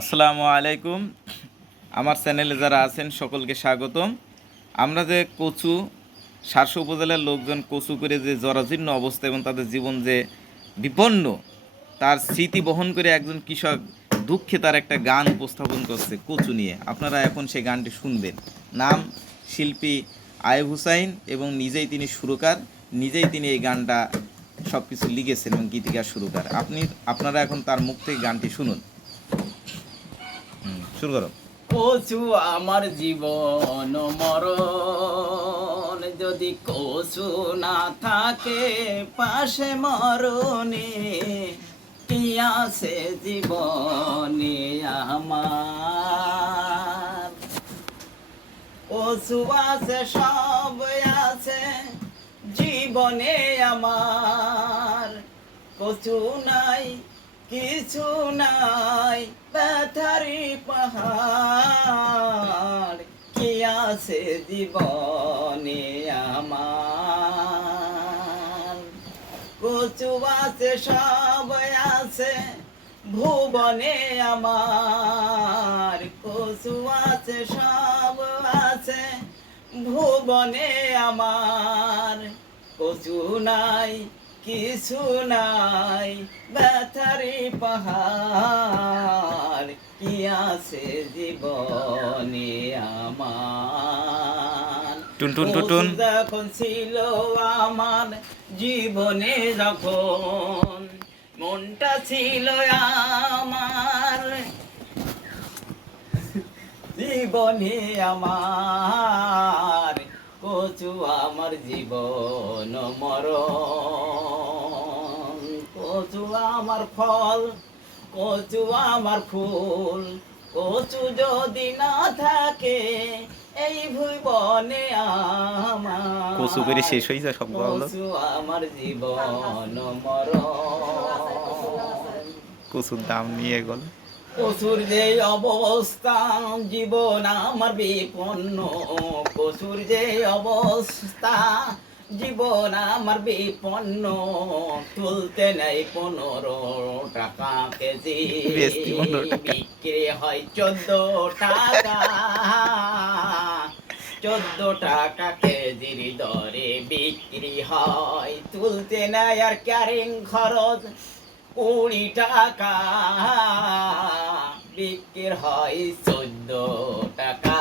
আসসালামু আলাইকুম। আমার চ্যানেলে যারা আছেন, সকলকে স্বাগতম। আমরা যে কচু, সারসা উপজেলার লোকজন কচু করে যে জরাজীর্ণ অবস্থা এবং তাদের জীবন যে বিপন্ন, তার স্মৃতি বহন করে একজন কৃষক দুঃখে তার একটা গান উপস্থাপন করছে কচু নিয়ে। আপনারা এখন সেই গানটি শুনবেন। নাম শিল্পী আয়েব হুসাইন এবং নিজেই তিনি সুরকার, নিজেই তিনি এই গানটা সব কিছু লিখেছেন এবং গীতিকার, সুরকার। আপনি, আপনারা এখন তার মুখ থেকে গানটি শুনুন। শুরু করো। কচু আমার জীবন, মরণ। যদি কচু না থাকে, পাশে মরণে। কি আছে জীবনে আমার? কচু আছে, সব আছে, জীবনে আমার। কচু নাই, কিছু নাই ব্যথারি পাহাড়, কি আছে জীবনে আমার? কচু আছে, সব আছে, ভুবনে আমার। কচু আছে, সব আছে, ভুবনে আমার। কচু নাই, কিছু নাই, ব্যথারি পাহাড় কি আছে জীবনে আমার টুন টুন টুন টুন। যখন ছিল আমার জীবনে যখন মনটা ছিল আমার জীবনে আমার কচু আমার জীবন মরণ কচু আমার ফল কচু আমার ফুল কচু যদি না থাকে এই ভুবনে আমার। কচু করে শেষ হয়ে যায় সব কচু আমার জীবন মরণ। কচুর দাম নিয়ে গেল। কচুর যে অবস্থা জীবন আমার বিপন্ন। কচুর যে অবস্থা জীবন আমার বিপন্ন তুলতে নেই পনেরো টাকা কেজি। বেশি 15 টাকা। বিক্রি হয় চোদ্দ টাকা। চোদ্দ টাকা কেজির দরে বিক্রি হয়। তুলতে নেয় আর ক্যারিং খরচ কুড়ি টাকা। বিক্রি হয় চোদ্দ টাকা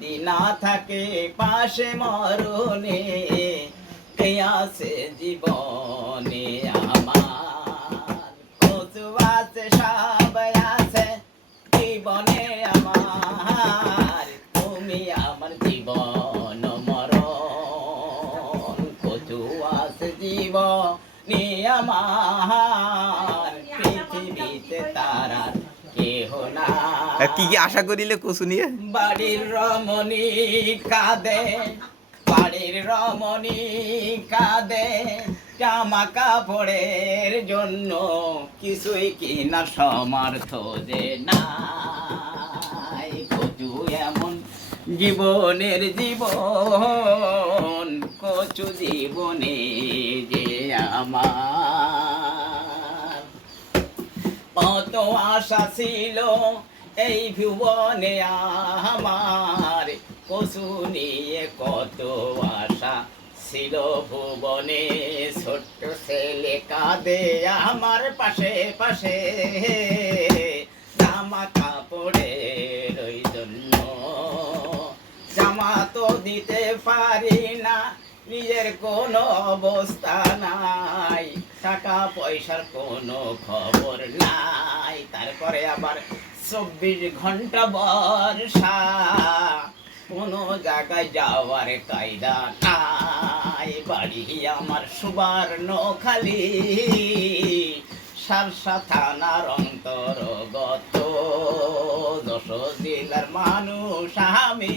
যদি না থাকে পাশে মরণে, কে আছে জীবনে আমার? কচু আছে, সব আছে, জীবনে আমার। তুমি আমার জীবন মরণ। কচু আছে, জীবনে আমার। কি কি আশা করিলে কচু নিয়ে? বাড়ির রমণী কাঁদে, বাড়ির রমণী কাঁদে, জামা কাপড়ের জন্য কিছুই কিনা সমর্থ যে নাই। কচু এমন জীবনের জীবন, কচু জীবনে যে আমার। কত আশা ছিল এই ভুবনে আমার কচু নিয়ে কত আশা ছিল ভুবনে। ছোট্ট ছেলে কাঁদে আমার পাশে পাশে। জামা কাপড়ের ওই জন্য জামা তো দিতে পারি না, নিজের কোনো অবস্থা নাই। টাকা পয়সার কোনো খবর নাই, তারপরে আবার চব্বিশ ঘণ্টা বর্ষা, কোনো জায়গায় যাওয়ার কায়দা নাই। বাড়ি আমার সুবর্ণ খালি সারসা থানার অন্তর্গত। দশ জেলার মানুষ আমি।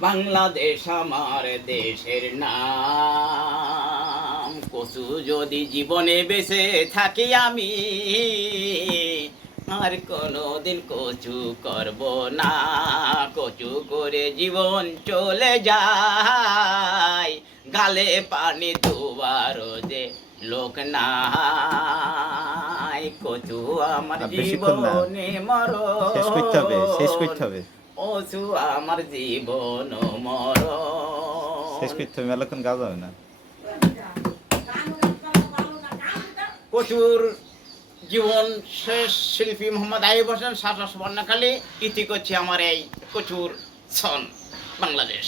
বাংলাদেশ আমার দেশের নাম। কচু যদি জীবনে বেঁচে থাকি আমি আর কোনোদিন কচু করব না। কচু করে জীবন চলে যায় গালে পানি দুবারও যে লোক না কচু আমার। জীবনে মর শেষ করতে হবে শেষ করতে হবে। কচু আমার জীবন মর শেষ করতে হবে মেলাক্ষণ গাছ হবে না। কচুর জীবন শেষ শিল্পী মোহাম্মদ আইব হোসেন, সাতাশ বর্ণাকালে, ইতি করছে আমার এই প্রচুর সন, বাংলাদেশ।